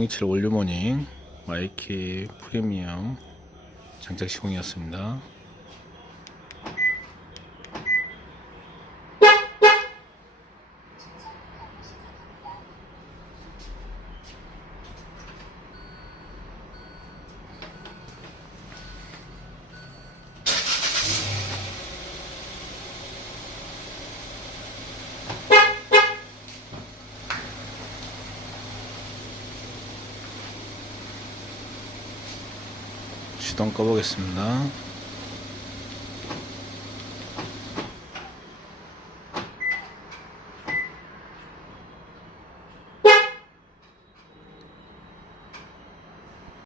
027 올류모닝 마이키 프리미엄 장착 시공이었습니다. 시동 꺼보겠습니다.